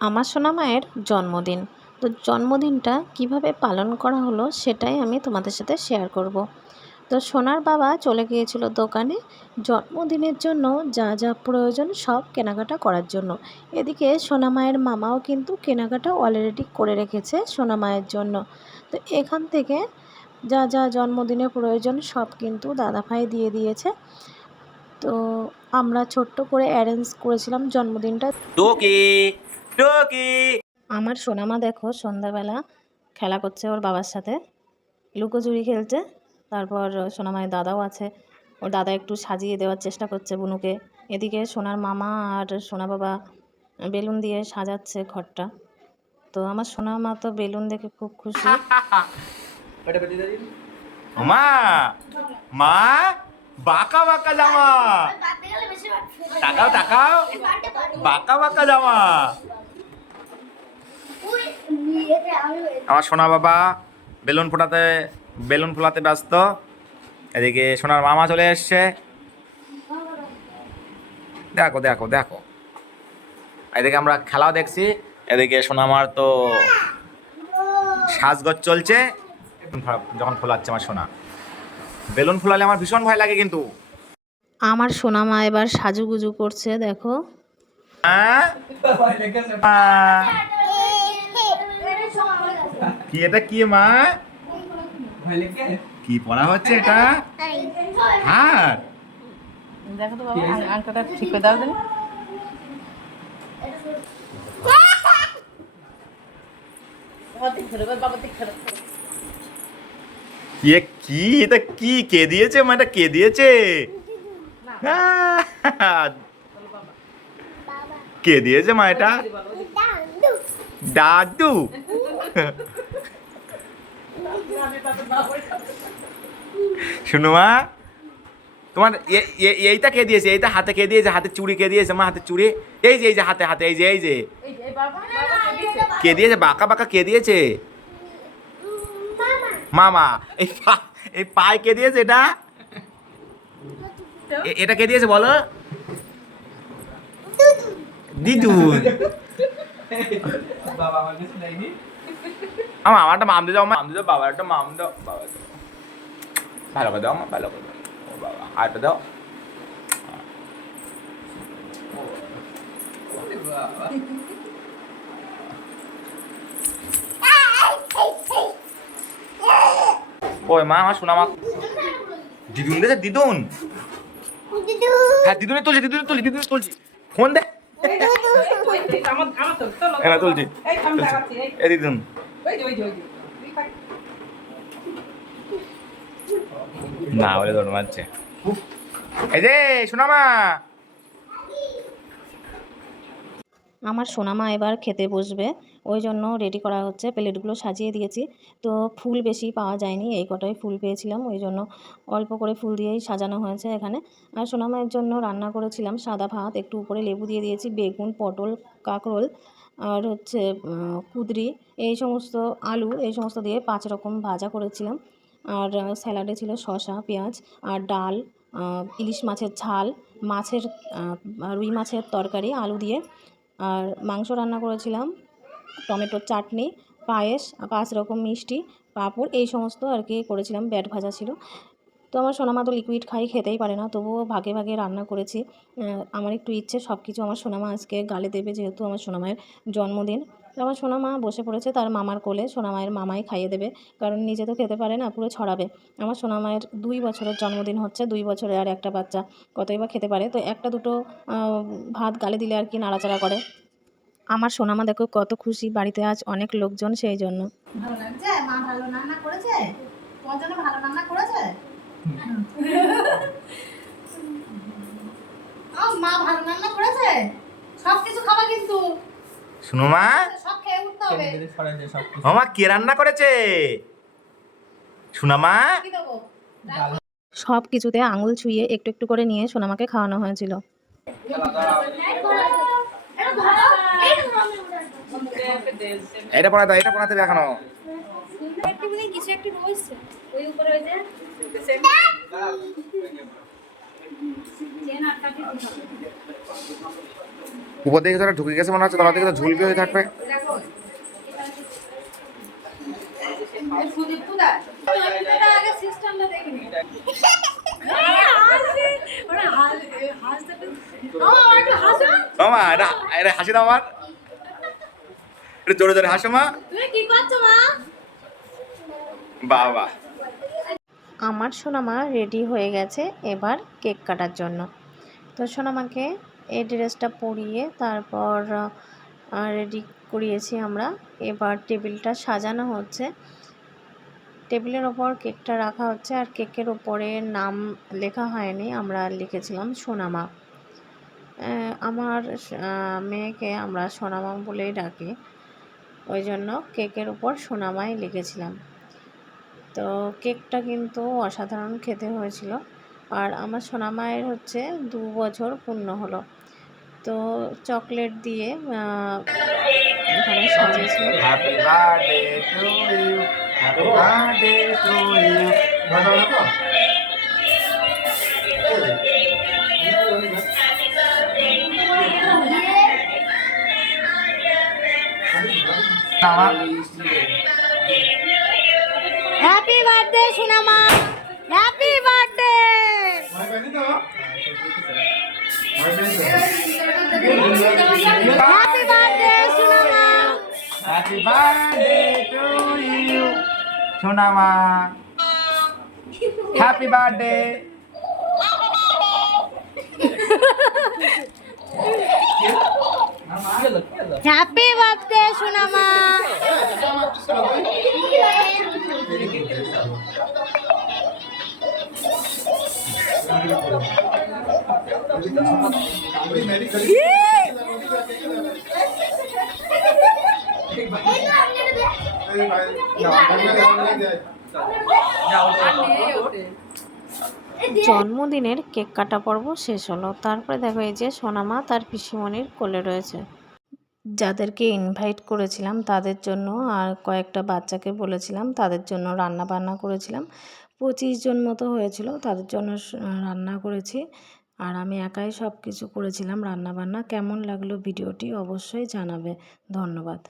আমার সোনা মায়ের জন্মদিন। তো জন্মদিনটা কীভাবে পালন করা হলো সেটাই আমি তোমাদের সাথে শেয়ার করব। তো সোনার বাবা চলে গিয়েছিল দোকানে জন্মদিনের জন্য যা যা প্রয়োজন সব কেনাকাটা করার জন্য। এদিকে সোনা মায়ের মামাও কিন্তু কেনাকাটা অলরেডি করে রেখেছে সোনা মায়ের জন্য। তো এখান থেকে যা যা জন্মদিনে প্রয়োজন সব কিন্তু দাদাভাই দিয়ে দিয়েছে। তো আমরা ছোট্ট করে অ্যারেঞ্জ করেছিলাম জন্মদিনটা। টুকি আমার সোনামা দেখো সন্ধ্যাবেলা খেলা করছে ওর বাবার সাথে। লুকোচুরি খেলছে তারপর সোনামায়ের দাদাও আছে। ওর দাদা একটু সাজিয়ে দেওয়ার চেষ্টা করছে বুনুকে। এদিকে সোনার মামা আর সোনা বাবা বেলুন দিয়ে সাজাচ্ছে ঘরটা। তো আমার সোনা মা তো বেলুন দেখে খুব খুশি। মা মা বাঁকা বাঁকা জামা। তাকাও তাকাও। বাঁকা বাঁকা জামা। আমার সোনা বাবা বেলুন ফোটাতে বেলুন ফোলাতে ব্যস্ত। এদিকে সোনার মামা চলে এসছে। দেখো দেখো দেখো। এদিকে আমরা খেলাও দেখছি। এদিকে সোনামার তো সাজগজ চলছে। যখন ফোলাচ্ছে আমার সোনা। বেলুন ফোলালে আমার ভীষণ ভয় লাগে কিন্তু। আমার সোনা মা এবার সাজুগুজু করছে দেখো। হ্যাঁ? কি এটা কি মা? কি পড়া হচ্ছে এটা? হার। দেখো তো বাবা আংটাটা ঠিক করে দাও দিন। কি এটা কি? কে দিয়েছে মা? এটা কে দিয়েছে? কে দিয়েছে মা এটা? দাদু। শুনো মা, তোমার এইটা কে দিয়েছে? এইটা হাতে কে দিয়েছে? হাতে চুড়ি কে দিয়েছে? মা, হাতে চুড়ি? এই যে এই যে হাতে হাতে, এই যে এই যে। কে দিয়েছে? বাঁকা বাঁকা কে দিয়েছে? মামা, এই পায়ে কে দিয়েছে এটা? এটা কে দিয়েছে বলো? দিদুন। আমার মাম দিয়ে দাও মাম দাও বাবার একটা মাম দাও বাবা দাও। ভালো করে দাও মা ভালো করে দাও। ও বাবা আরেকটা দাও। ওই মা আমার শোনা মা। দিদুন দে দিদুন। হ্যাঁ দিদুনে তুলছি দিদুনে তুলছি দিদুনে তুলছি। ফোন দে। হ্যাঁ তুলছি। এই দিদুন না বলে দৌড় মারছে। এই যে সোনামা। আমার সোনামা এবার খেতে বসবে। ওই জন্য রেডি করা হচ্ছে। প্লেটগুলো সাজিয়ে দিয়েছি। তো ফুল বেশি পাওয়া যায়নি, এই কটাই ফুল পেয়েছিলাম। ওই জন্য অল্প করে ফুল দিয়েই সাজানো হয়েছে এখানে। আর সোনামায়ের জন্য রান্না করেছিলাম সাদা ভাত, একটু উপরে লেবু দিয়ে দিয়েছি, বেগুন, পটল, কাঁকরোল, আর হচ্ছে কুদরি, এই সমস্ত আলু, এই সমস্ত দিয়ে পাঁচ রকম ভাজা করেছিলাম। আর স্যালাডে ছিল শসা, পেঁয়াজ, আর ডাল ইলিশ মাছের ঝাল, মাছের রুই মাছের তরকারি, আলু দিয়ে। আর মাংস রান্না করেছিলাম। টমেটোর চাটনি, পায়েস, পাঁচ রকম মিষ্টি, পাঁপড়, এই সমস্ত আর কি করেছিলাম, ব্যাট ভাজা ছিল। তো আমার সোনামা তো লিকুইড খাই, খেতেই পারে না, তবুও ভাগে ভাগে রান্না করেছি। আমার একটু ইচ্ছে সব কিছু আমার সোনামা আজকে গালে দেবে, যেহেতু আমার সোনামায়ের জন্মদিন। আমার সোনামা বসে পড়েছে তার মামার কোলে, সোনামায়ের মামাই খাইয়ে দেবে, কারণ নিজে তো খেতে পারে না, পুরো ছড়াবে। আমার সোনামায়ের দুই বছরের জন্মদিন হচ্ছে, দুই বছরে আর একটা বাচ্চা, কতই বা খেতে পারে। তো একটা দুটো ভাত গালে দিলে আর কি নাড়াচাড়া করে। আমার সোনামা দেখো কত খুশি বাড়িতে আজ অনেক লোকজন সেই জন্য। ভালো লাগছে? মা ভালো রান্না করেছে? ভালো রান্না করেছে? ও, মা ভালো রান্না করেছে? সব কিছু খাবা কিন্তু। শুনো মা সব খেয়ে উঠতে হবে। মামা কে রান্না করেছে? শোনামা কি দেবো? সব কিছুতে আঙুল ছুঁয়ে একটু একটু করে নিয়ে সোনামাকে খাওয়ানো হয়েছিল। এটা পড়া দাও এটা পড়াতে দেখানো। কিছু একটা রয়েছে। ওই উপরে ওই যে দিকে তারা ঢুকে গেছে মনে হচ্ছে তলা থেকে তো ঝুলপি হয়ে থাকবে। মামা এটা এটা হাসি দাও আমার? একটু জোরে জোরে হাসো মা। কি করছ মা? বাবা। আমার সোনামা রেডি হয়ে গেছে এবার কেক কাটার জন্য। তো সোনামাকে এই ড্রেসটা পরিয়ে তারপর রেডি করিয়েছি আমরা। এবার টেবিলটা সাজানো হচ্ছে। টেবিলের ওপর কেকটা রাখা হচ্ছে আর কেকের ওপরে নাম লেখা হয়নি আমরা লিখেছিলাম সোনামা। আমার মেয়েকে আমরা সোনামা বলেই ডাকি। ওই জন্য কেকের উপর সোনামাই লিখেছিলাম। তো কেকটা কিন্তু অসাধারণ খেতে হয়েছিল। আর আমার সোনামায়ের হচ্ছে দু বছর পূর্ণ হলো। তো চকলেট দিয়ে এখানে সাজিয়েছিল। আমার হ্যাপি বার্থডে সোনামা হ্যাপি বার্থডে হ্যাপি বার্থডে সোনামা হ্যাপি বার্থডে টু ইউ সোনামা হ্যাপি বার্থডে হ্যাপি বার্থডে সোনামা জন্মদিনের কেক কাটা পর্ব শেষ হলো। তারপরে দেখো এই যে সোনামা তার পিসিমণির কোলে রয়েছে। যাদেরকে ইনভাইট করেছিলাম তাদের জন্য আর কয়েকটা বাচ্চাকে বলেছিলাম তাদের জন্য রান্না বান্না করেছিলাম। পঁচিশ জন মতো হয়েছিল, তাদের জন্য রান্না করেছি। আর আমি একাই সব কিছু করেছিলাম রান্না বান্না। কেমন লাগল ভিডিওটি অবশ্যই জানাবে। ধন্যবাদ।